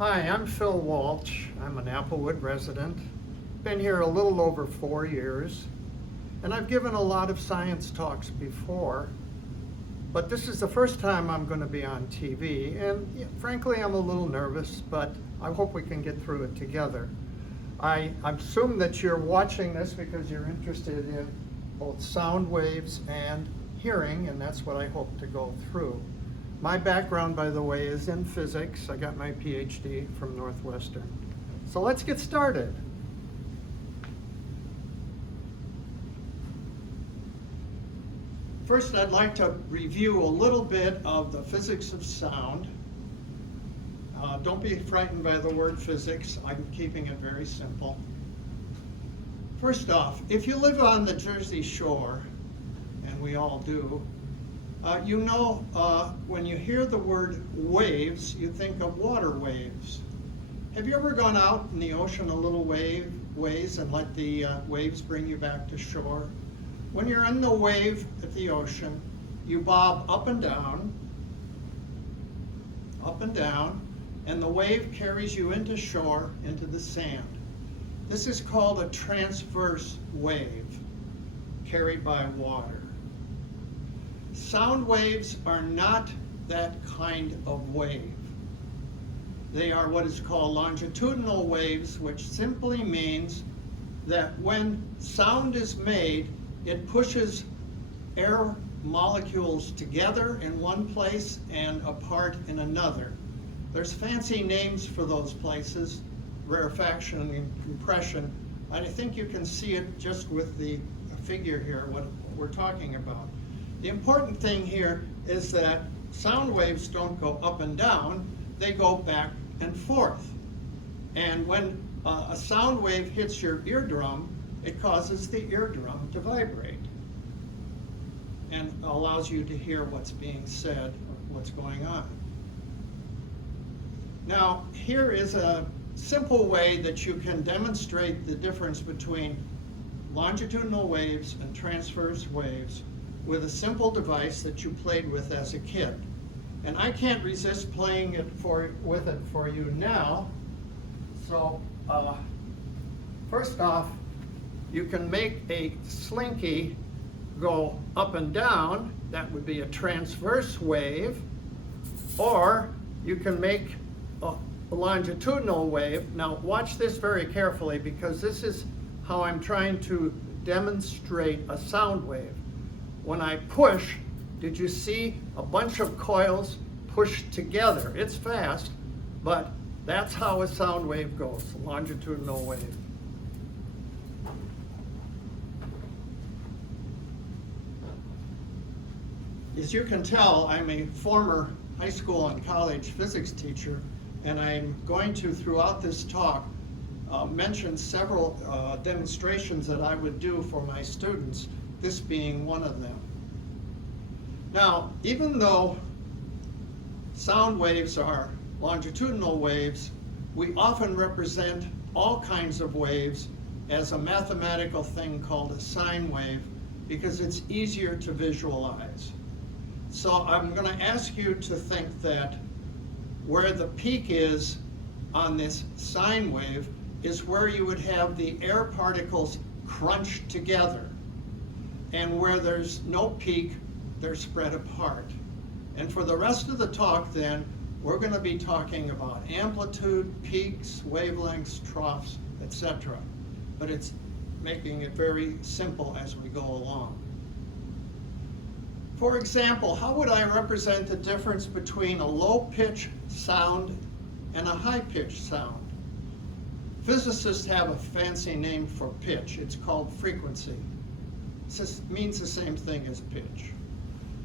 Hi, I'm Phil Walch. I'm an Applewood resident. Been here a little over 4 years, and I've given a lot of science talks before, but this is the first time I'm going to be on TV, and frankly, I'm a little nervous, but I hope we can get through it together. I assume that you're watching this because you're interested in both sound waves and hearing, and that's what I hope to go through. My background, by the way, is in physics. I got my PhD from Northwestern. So let's get started. First, I'd like to review a little bit of the physics of sound. Don't be frightened by the word physics. I'm keeping it very simple. First off, if you live on the Jersey Shore, and we all do, you know, when you hear the word waves, you think of water waves. Have you ever gone out in the ocean a little ways and let the waves bring you back to shore? When you're in the wave at the ocean, you bob up and down, and the wave carries you into shore, into the sand. This is called a transverse wave, carried by water. Sound waves are not that kind of wave. They are what is called longitudinal waves, which simply means that when sound is made, it pushes air molecules together in one place and apart in another. There's fancy names for those places, rarefaction and compression. I think you can see it just with the figure here, what we're talking about. The important thing here is that sound waves don't go up and down, they go back and forth. And when a sound wave hits your eardrum, it causes the eardrum to vibrate and allows you to hear what's being said, what's going on. Now, here is a simple way that you can demonstrate the difference between longitudinal waves and transverse waves with a simple device that you played with as a kid. And I can't resist playing with it for you now. So first off, you can make a slinky go up and down. That would be a transverse wave. Or you can make a longitudinal wave. Now watch this very carefully, because this is how I'm trying to demonstrate a sound wave. When I push, did you see a bunch of coils pushed together? It's fast, but that's how a sound wave goes, a longitudinal wave. As you can tell, I'm a former high school and college physics teacher, and I'm going to, throughout this talk, mention several demonstrations that I would do for my students, this being one of them. Now, even though sound waves are longitudinal waves, we often represent all kinds of waves as a mathematical thing called a sine wave, because it's easier to visualize. So I'm going to ask you to think that where the peak is on this sine wave is where you would have the air particles crunched together. And where there's no peak, they're spread apart. And for the rest of the talk then, we're going to be talking about amplitude, peaks, wavelengths, troughs, etc. But it's making it very simple as we go along. For example, how would I represent the difference between a low-pitch sound and a high-pitched sound? Physicists have a fancy name for pitch. It's called frequency. It means the same thing as pitch.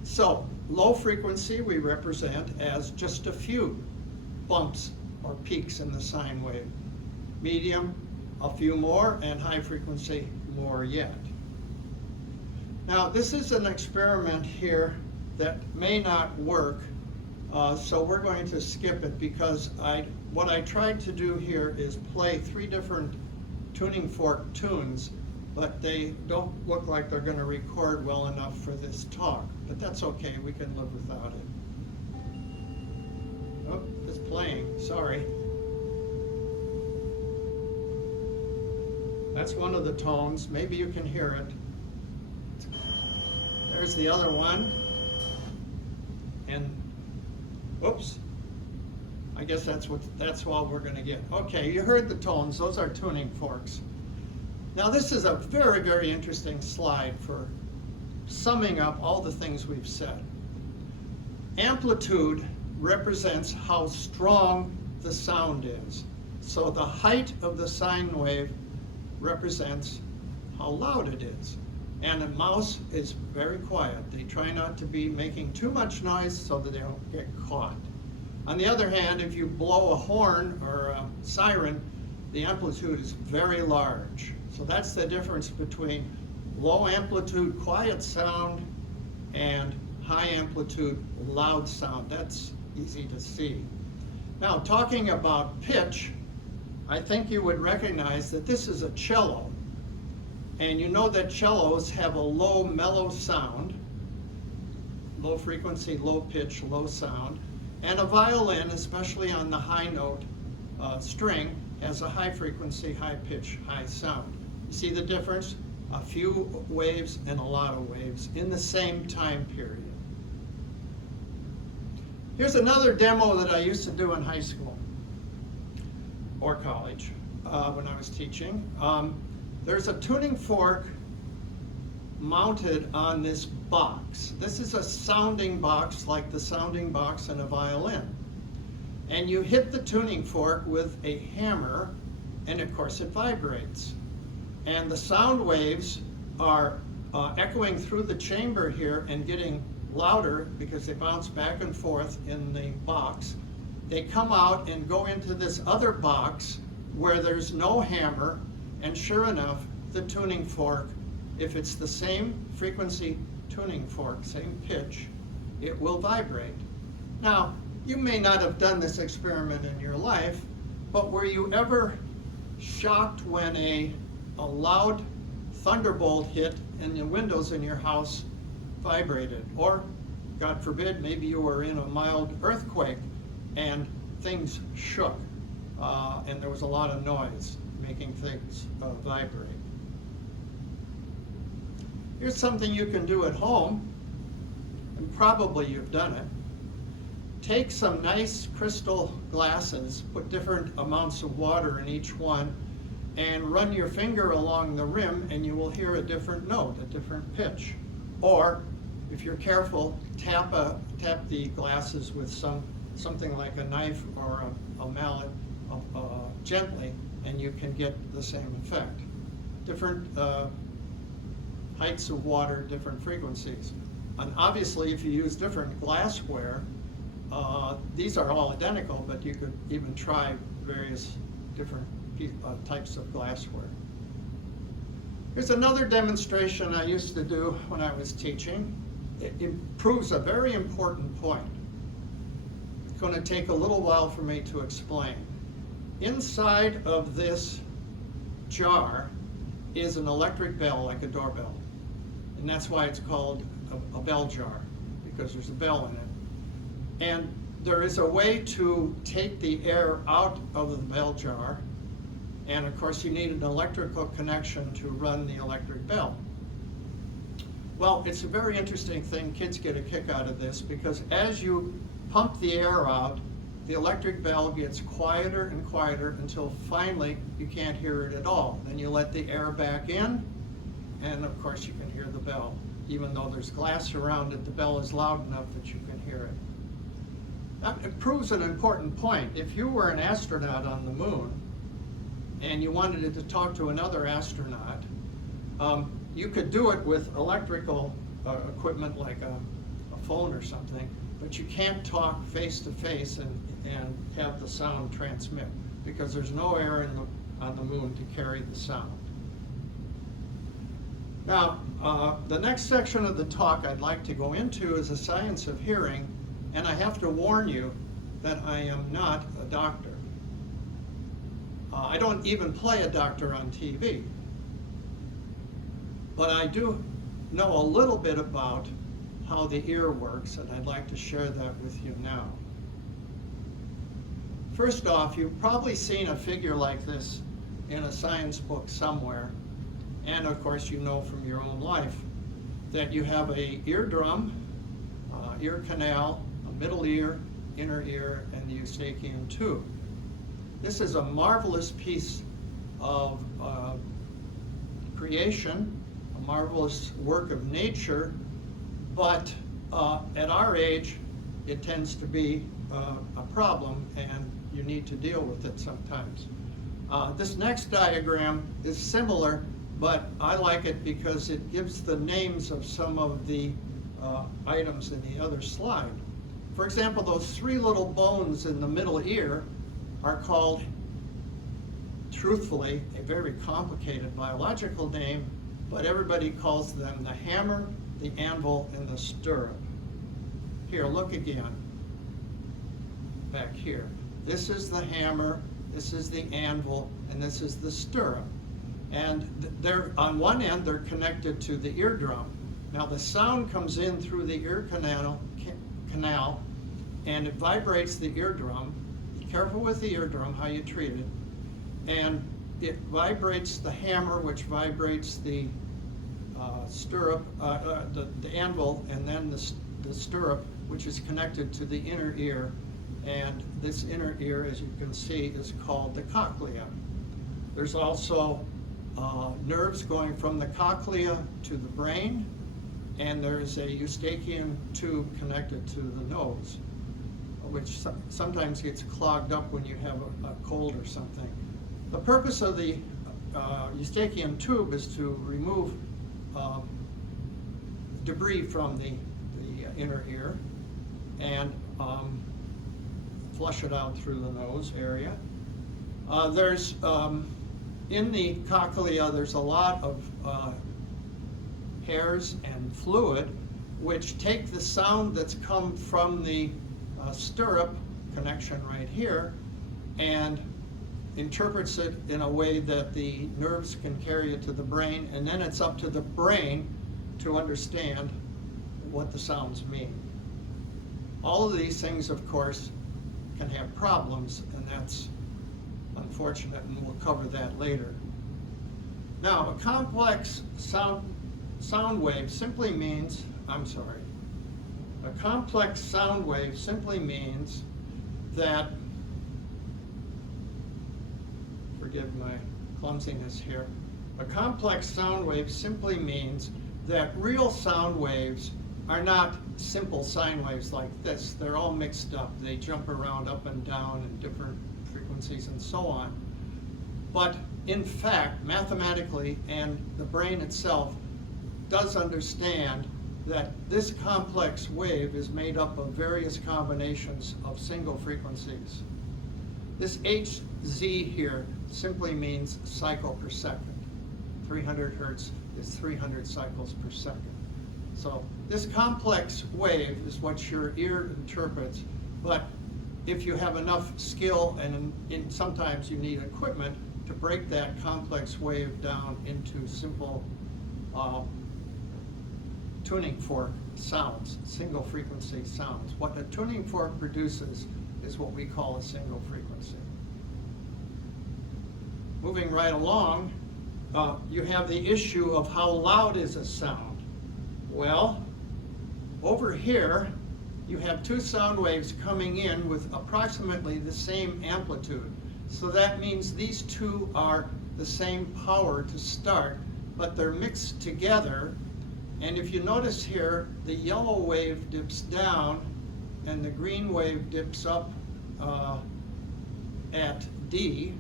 So, low frequency we represent as just a few bumps or peaks in the sine wave. Medium, a few more, and high frequency, more yet. Now, this is an experiment here that may not work, so we're going to skip it, because what I tried to do here is play 3 different tuning fork tunes, but they don't look like they're going to record well enough for this talk. But that's okay, we can live without it. Oh, it's playing, sorry. That's one of the tones. Maybe you can hear it. There's the other one. And, whoops. I guess that's all we're going to get. Okay, you heard the tones. Those are tuning forks. Now this is a very, very interesting slide for summing up all the things we've said. Amplitude represents how strong the sound is. So the height of the sine wave represents how loud it is. And a mouse is very quiet. They try not to be making too much noise so that they don't get caught. On the other hand, if you blow a horn or a siren, the amplitude is very large. So that's the difference between low amplitude quiet sound and high amplitude loud sound. That's easy to see. Now, talking about pitch, I think you would recognize that this is a cello. And you know that cellos have a low mellow sound, low frequency, low pitch, low sound. And a violin, especially on the high note string, has a high frequency, high pitch, high sound. You see the difference? A few waves and a lot of waves in the same time period. Here's another demo that I used to do in high school or college when I was teaching. There's a tuning fork mounted on this box. This is a sounding box like the sounding box in a violin. And you hit the tuning fork with a hammer, and of course it vibrates. And the sound waves are echoing through the chamber here and getting louder because they bounce back and forth in the box. They come out and go into this other box where there's no hammer, and sure enough, the tuning fork, if it's the same frequency tuning fork, same pitch, it will vibrate. Now, you may not have done this experiment in your life, but were you ever shocked when a loud thunderbolt hit and the windows in your house vibrated? Or, God forbid, maybe you were in a mild earthquake and things shook and there was a lot of noise making things vibrate. Here's something you can do at home, and probably you've done it. Take some nice crystal glasses, put different amounts of water in each one, and run your finger along the rim and you will hear a different note, a different pitch. Or, if you're careful, tap the glasses with something like a knife or a mallet gently, and you can get the same effect. Different heights of water, different frequencies. And obviously, if you use different glassware, these are all identical, but you could even try various different types of glassware. Here's another demonstration I used to do when I was teaching. It proves a very important point. It's going to take a little while for me to explain. Inside of this jar is an electric bell, like a doorbell. And that's why it's called a bell jar, because there's a bell in it. And there is a way to take the air out of the bell jar, and of course you need an electrical connection to run the electric bell. Well, it's a very interesting thing. Kids get a kick out of this because as you pump the air out, the electric bell gets quieter and quieter until finally you can't hear it at all. Then you let the air back in, and of course you can hear the bell. Even though there's glass around it, the bell is loud enough that you can hear it. It proves an important point. If you were an astronaut on the moon and you wanted to talk to another astronaut, you could do it with electrical equipment like a phone or something, but you can't talk face to face and have the sound transmit because there's no air on the moon to carry the sound. Now, the next section of the talk I'd like to go into is the science of hearing, and I have to warn you that I am not a doctor. I don't even play a doctor on TV, but I do know a little bit about how the ear works, and I'd like to share that with you now. First off, you've probably seen a figure like this in a science book somewhere, and of course you know from your own life, that you have a eardrum, ear canal, a middle ear, inner ear, and the Eustachian tube. This is a marvelous piece of creation, a marvelous work of nature, but at our age, it tends to be a problem, and you need to deal with it sometimes. This next diagram is similar, but I like it because it gives the names of some of the items in the other slide. For example, those three little bones in the middle ear are called, truthfully, a very complicated biological name, but everybody calls them the hammer, the anvil, and the stirrup. Here, look again, back here. This is the hammer, this is the anvil, and this is the stirrup. And they're, on one end, they're connected to the eardrum. Now the sound comes in through the ear canal, and it vibrates the eardrum. Be careful with the eardrum, how you treat it. And it vibrates the hammer, which vibrates the stirrup, the anvil, and then the stirrup, which is connected to the inner ear. And this inner ear, as you can see, is called the cochlea. There's also nerves going from the cochlea to the brain, and there's a Eustachian tube connected to the nose, which sometimes gets clogged up when you have a cold or something. The purpose of the Eustachian tube is to remove debris from the inner ear and flush it out through the nose area. There's in the cochlea, there's a lot of hairs and fluid which take the sound that's come from the stirrup connection right here and interprets it in a way that the nerves can carry it to the brain, and then it's up to the brain to understand what the sounds mean. All of these things, of course, can have problems, and that's unfortunate, and we'll cover that later. Now, a complex sound wave simply means, a complex sound wave simply means that, forgive my clumsiness here, a complex sound wave simply means that real sound waves are not simple sine waves like this. They're all mixed up. They jump around up and down in different frequencies and so on. But in fact, mathematically, and the brain itself does understand that this complex wave is made up of various combinations of single frequencies. This Hz here simply means cycle per second. 300 hertz is 300 cycles per second. So this complex wave is what your ear interprets, but if you have enough skill, and sometimes you need equipment to break that complex wave down into simple tuning fork sounds, single frequency sounds. What a tuning fork produces is what we call a single frequency. Moving right along, you have the issue of how loud is a sound. Well, over here, you have two sound waves coming in with approximately the same amplitude. So that means these two are the same power to start, but they're mixed together. And if you notice here, the yellow wave dips down and the green wave dips up at D,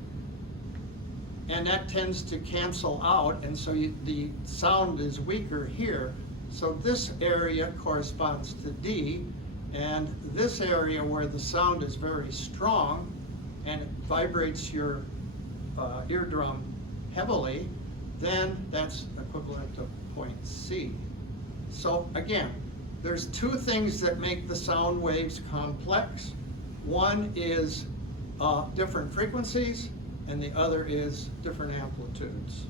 and that tends to cancel out, and so the sound is weaker here. So this area corresponds to D, and this area where the sound is very strong and it vibrates your eardrum heavily, then that's equivalent to point C. So again, there's two things that make the sound waves complex. One is different frequencies, and the other is different amplitudes.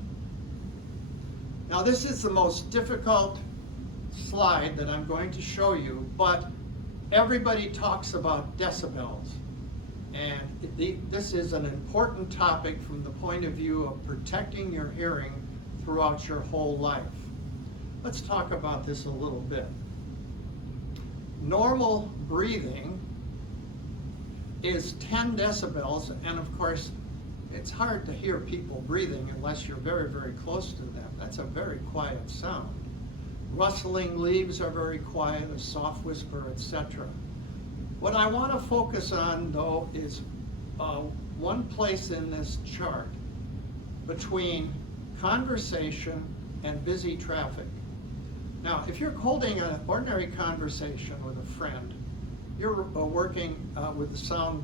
Now this is the most difficult slide that I'm going to show you, but everybody talks about decibels. And this is an important topic from the point of view of protecting your hearing throughout your whole life. Let's talk about this a little bit. Normal breathing is 10 decibels, and of course, it's hard to hear people breathing unless you're very, very close to them. That's a very quiet sound. Rustling leaves are very quiet, a soft whisper, etc. What I want to focus on, though, is one place in this chart between conversation and busy traffic. Now, if you're holding an ordinary conversation with a friend, you're working with the sound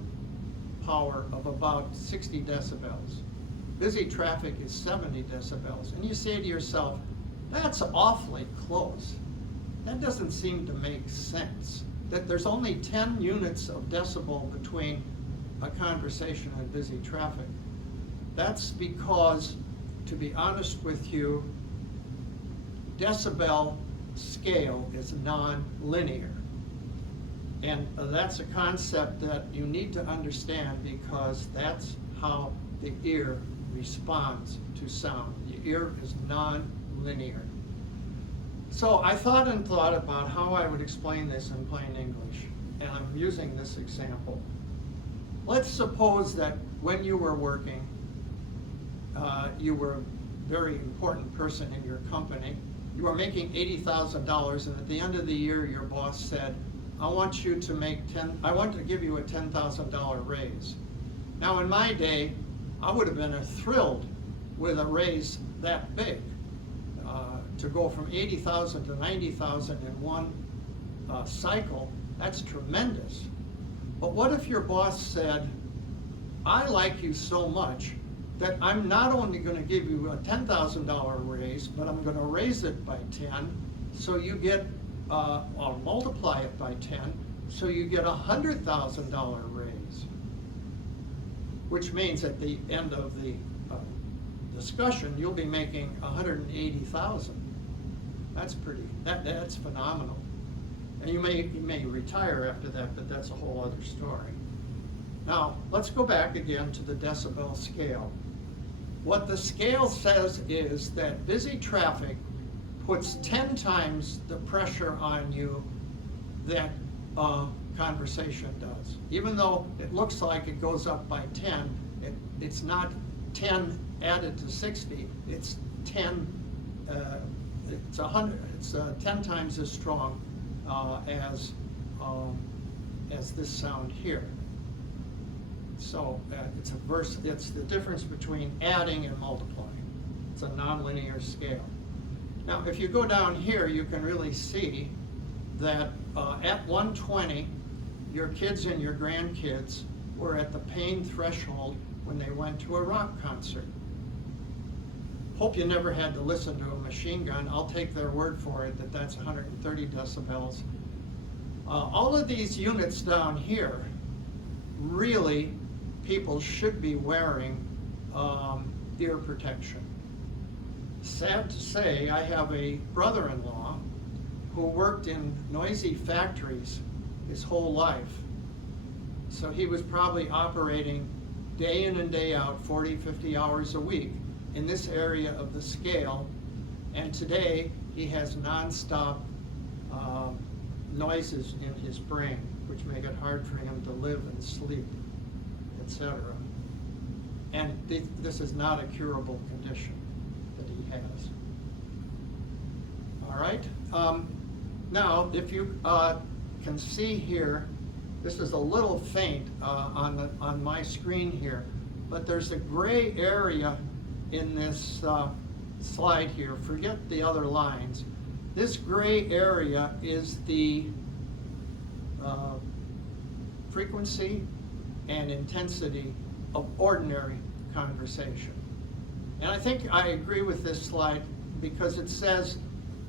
power of about 60 decibels. Busy traffic is 70 decibels. And you say to yourself, that's awfully close. That doesn't seem to make sense. That there's only 10 units of decibel between a conversation and busy traffic. That's because, to be honest with you, decibel scale is non-linear. And that's a concept that you need to understand, because that's how the ear responds to sound. The ear is non-linear. So I thought about how I would explain this in plain English, and I'm using this example. Let's suppose that when you were working, you were a very important person in your company. You were making $80,000, and at the end of the year, your boss said, I want to give you a $10,000 raise. Now, in my day, I would have been thrilled with a raise that big. To go from 80,000 to 90,000 in one cycle, that's tremendous. But what if your boss said, I like you so much that I'm not only going to give you a $10,000 raise, but I'm going to raise it by 10, so you get, I'll multiply it by 10, so you get a $100,000 raise. Which means at the end of the discussion, you'll be making 180,000. That's phenomenal. And you may retire after that, but that's a whole other story. Now, let's go back again to the decibel scale. What the scale says is that busy traffic puts 10 times the pressure on you that conversation does. Even though it looks like it goes up by 10, it's not 10 added to 60, it's 10, it's 100, it's 10 times as strong as this sound here. So it's the difference between adding and multiplying. It's a nonlinear scale. Now, if you go down here, you can really see that at 120, your kids and your grandkids were at the pain threshold when they went to a rock concert. Hope you never had to listen to a machine gun. I'll take their word for it that that's 130 decibels. All of these units down here, really, people should be wearing ear protection. Sad to say, I have a brother-in-law who worked in noisy factories his whole life. So he was probably operating day in and day out, 40, 50 hours a week in this area of the scale. And today he has nonstop noises in his brain, which make it hard for him to live and sleep, etc. And this is not a curable condition that he has. All right. Now, if you can see here, this is a little faint on my screen here, but there's a gray area in this slide here. Forget the other lines. This gray area is the frequency and intensity of ordinary conversation. And I think I agree with this slide because it says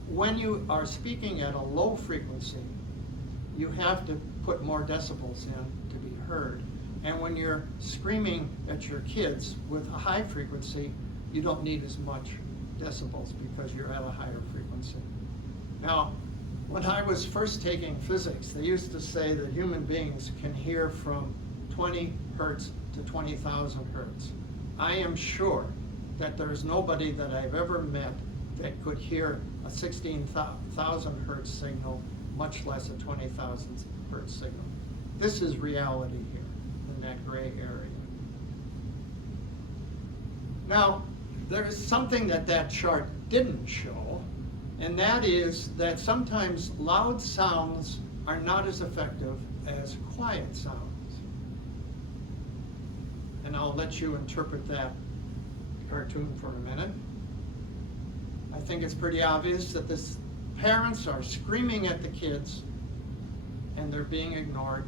when you are speaking at a low frequency, you have to put more decibels in to be heard. And when you're screaming at your kids with a high frequency, you don't need as much decibels because you're at a higher frequency. Now, when I was first taking physics, they used to say that human beings can hear from 20 hertz to 20,000 hertz. I am sure that there's nobody that I've ever met that could hear a 16,000 hertz signal, much less a 20,000 hertz signal. This is reality here in that gray area. Now, there is something that chart didn't show, and that is that sometimes loud sounds are not as effective as quiet sounds. And I'll let you interpret that cartoon for a minute. I think it's pretty obvious that the parents are screaming at the kids and they're being ignored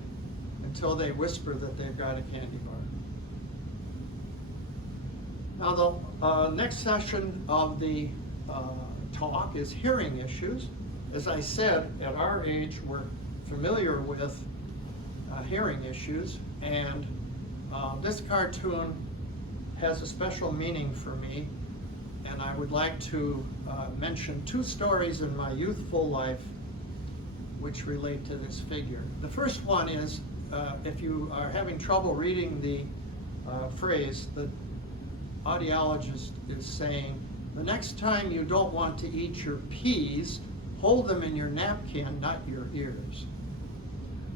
until they whisper that they've got a candy bar. Now the next session of the talk is hearing issues. As I said, at our age we're familiar with hearing issues, and this cartoon has a special meaning for me, and I would like to mention two stories in my youthful life which relate to this figure. The first one is, if you are having trouble reading the phrase, the audiologist is saying, the next time you don't want to eat your peas, hold them in your napkin, not your ears.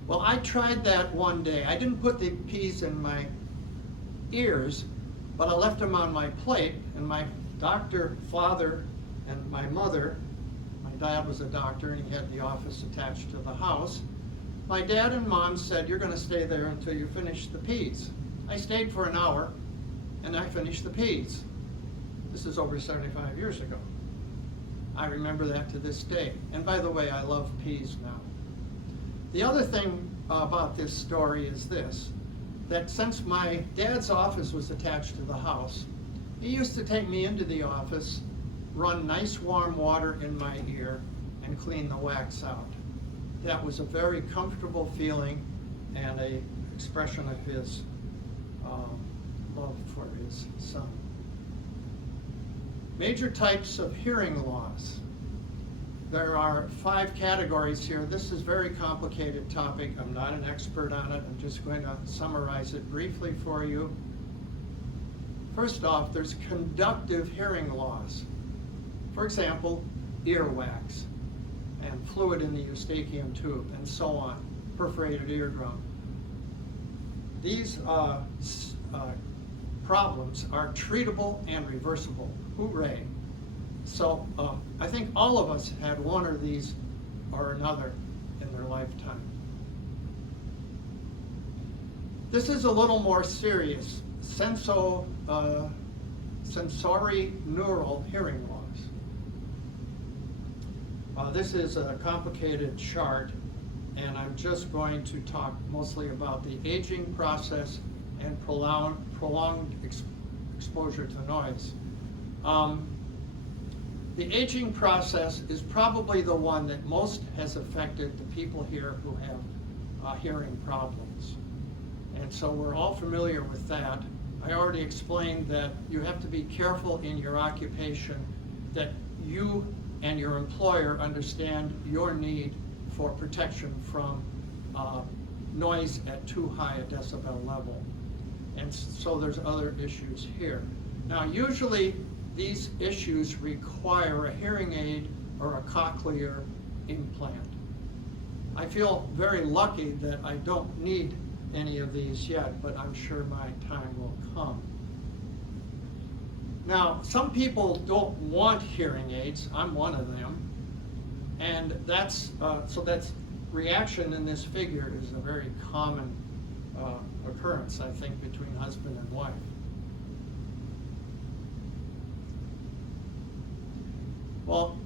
Well, I tried that one day. I didn't put the peas in my ears, but I left them on my plate, and my doctor father and my mother, my dad was a doctor and he had the office attached to the house, my dad and mom said, you're going to stay there until you finish the peas. I stayed for an hour and I finished the peas. This is over 75 years ago. I remember that to this day. And by the way, I love peas now. The other thing about this story is this, that since my dad's office was attached to the house, he used to take me into the office, run nice warm water in my ear, and clean the wax out. That was a very comfortable feeling and an expression of his love for his son. Major types of hearing loss. There are 5 categories here. This is a very complicated topic. I'm not an expert on it. I'm just going to summarize it briefly for you. First off, there's conductive hearing loss. For example, earwax and fluid in the eustachian tube and so on, perforated eardrum. These problems are treatable and reversible. Hooray. So I think all of us had one of these or another in their lifetime. This is a little more serious, sensorineural hearing loss. This is a complicated chart, and I'm just going to talk mostly about the aging process and prolonged exposure to noise. The aging process is probably the one that most has affected the people here who have hearing problems. And so we're all familiar with that. I already explained that you have to be careful in your occupation, that you and your employer understand your need for protection from noise at too high a decibel level. And so there's other issues here. Now, usually these issues require a hearing aid or a cochlear implant. I feel very lucky that I don't need any of these yet, but I'm sure my time will come. Now, some people don't want hearing aids. I'm one of them. And that's reaction in this figure is a very common occurrence, I think, between husband and wife. Well,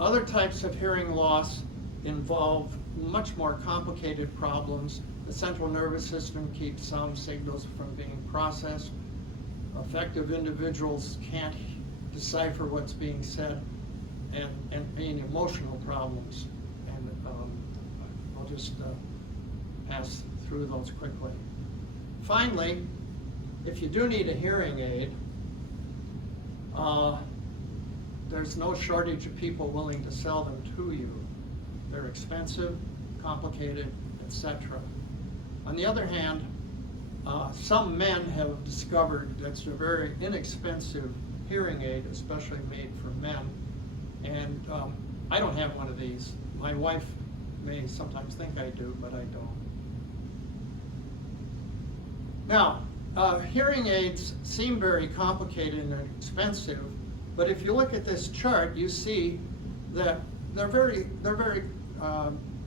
other types of hearing loss involve much more complicated problems. The central nervous system keeps sound signals from being processed. Affective individuals can't decipher what's being said, and emotional problems. And I'll just pass through those quickly. Finally, if you do need a hearing aid, there's no shortage of people willing to sell them to you. They're expensive, complicated, etc. On the other hand, Some men have discovered that's a very inexpensive hearing aid, especially made for men. And I don't have one of these. My wife may sometimes think I do, but I don't. Now, hearing aids seem very complicated and expensive, but if you look at this chart, you see that they're very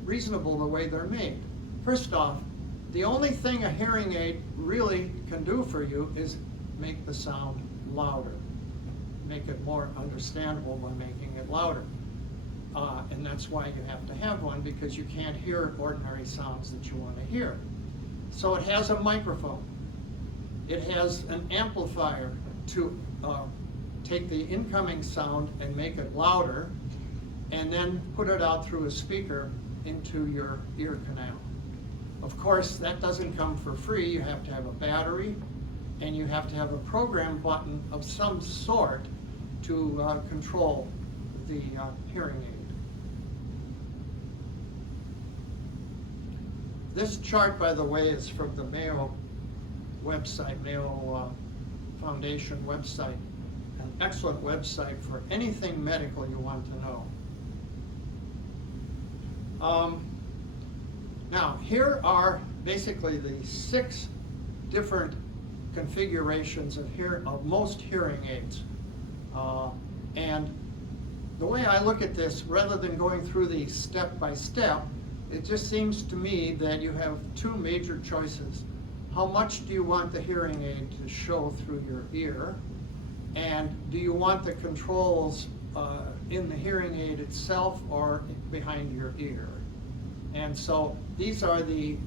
reasonable the way they're made. First off, the only thing a hearing aid really can do for you is make the sound louder, make it more understandable by making it louder. And that's why you have to have one, because you can't hear ordinary sounds that you want to hear. So it has a microphone. It has an amplifier to take the incoming sound and make it louder, and then put it out through a speaker into your ear canal. Of course, that doesn't come for free. You have to have a battery, and you have to have a program button of some sort to control the hearing aid. This chart, by the way, is from the Mayo website, Mayo Foundation website, an excellent website for anything medical you want to know. Now, here are basically the 6 different configurations of most hearing aids. And the way I look at this, rather than going through these step by step, it just seems to me that you have 2 major choices. How much do you want the hearing aid to show through your ear? And do you want the controls in the hearing aid itself or behind your ear? And so these are the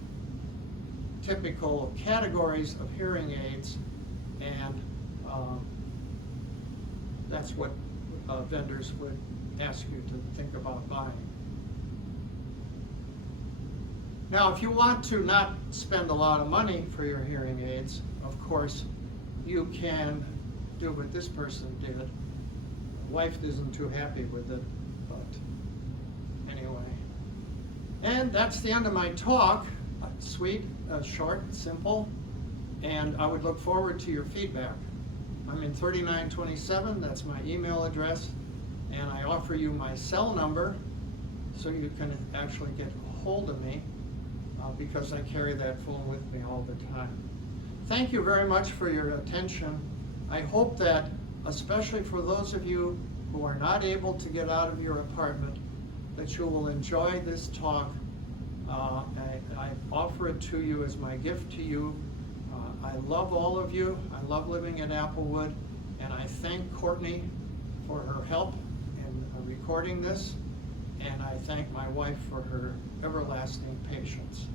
typical categories of hearing aids, and that's what vendors would ask you to think about buying. Now, if you want to not spend a lot of money for your hearing aids, of course, you can do what this person did. The wife isn't too happy with it, but anyway. And that's the end of my talk. Sweet, short, simple, and I would look forward to your feedback. I'm in 3927, that's my email address, and I offer you my cell number so you can actually get a hold of me, because I carry that phone with me all the time. Thank you very much for your attention. I hope that, especially for those of you who are not able to get out of your apartment, that you will enjoy this talk. I offer it to you as my gift to you. I love all of you. I love living in Applewood, and I thank Courtney for her help in recording this, and I thank my wife for her everlasting patience.